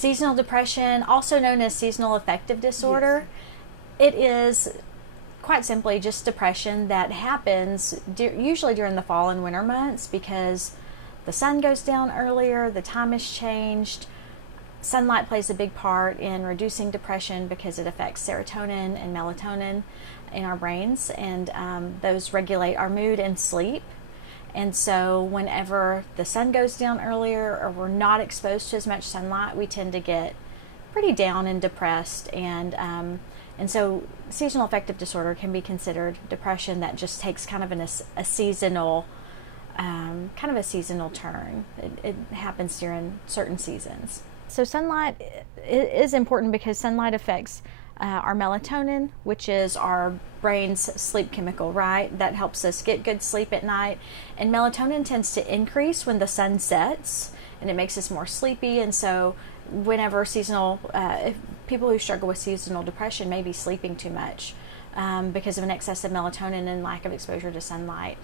Seasonal depression, also known as seasonal affective disorder, it is quite simply just depression that happens usually during the fall and winter months because the sun goes down earlier, the time has changed. Sunlight plays a big part in reducing depression because it affects serotonin and melatonin in our brains, and those regulate our mood and sleep. And so whenever the sun goes down earlier or we're not exposed to as much sunlight, we tend to get pretty down and depressed. And so seasonal affective disorder can be considered depression that just takes kind of a seasonal turn. It happens during certain seasons. So sunlight is important because sunlight affects our melatonin, which is our brain's sleep chemical, right? That helps us get good sleep at night. And melatonin tends to increase when the sun sets, and it makes us more sleepy. And so whenever if people who struggle with seasonal depression may be sleeping too much because of an excess of melatonin and lack of exposure to sunlight.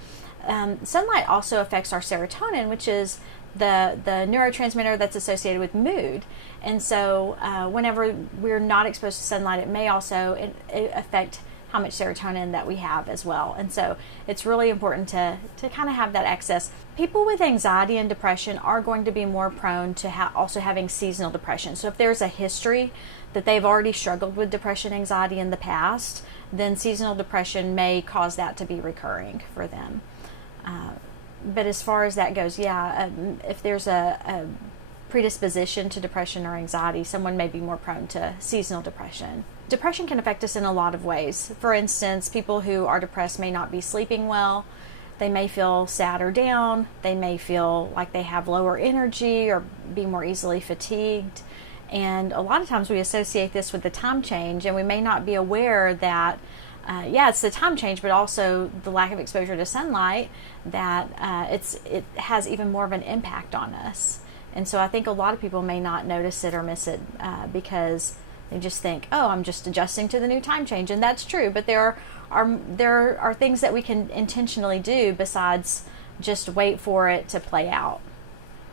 Sunlight also affects our serotonin, which is the neurotransmitter that's associated with mood. And so whenever we're not exposed to sunlight, it may also affect how much serotonin that we have as well. And so it's really important to kind of have that access. People with anxiety and depression are going to be more prone to also having seasonal depression. So if there's a history that they've already struggled with depression, anxiety in the past, then seasonal depression may cause that to be recurring for them. But as far as that goes, if there's a predisposition to depression or anxiety, someone may be more prone to seasonal depression. Depression can affect us in a lot of ways. For instance, people who are depressed may not be sleeping well. They may feel sad or down. They may feel like they have lower energy or be more easily fatigued. And a lot of times we associate this with the time change, and we may not be aware that it's the time change, but also the lack of exposure to sunlight, that it has even more of an impact on us. And so I think a lot of people may not notice it or miss it because they just think, oh, I'm just adjusting to the new time change. And that's true, but there are things that we can intentionally do besides just wait for it to play out.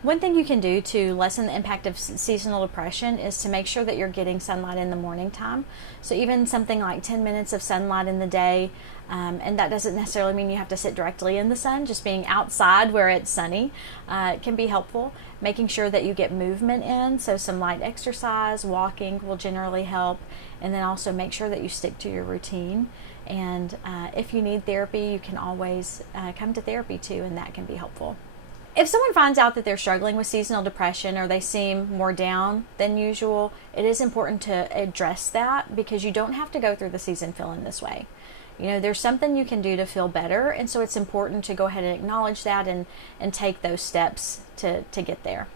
One thing you can do to lessen the impact of seasonal depression is to make sure that you're getting sunlight in the morning time. So even something like 10 minutes of sunlight in the day, and that doesn't necessarily mean you have to sit directly in the sun, just being outside where it's sunny can be helpful. Making sure that you get movement in, so some light exercise, walking will generally help, and then also make sure that you stick to your routine. And if you need therapy, you can always come to therapy too, and that can be helpful. If someone finds out that they're struggling with seasonal depression or they seem more down than usual, it is important to address that because you don't have to go through the season feeling this way. You know, there's something you can do to feel better, and so it's important to go ahead and acknowledge that and take those steps to get there.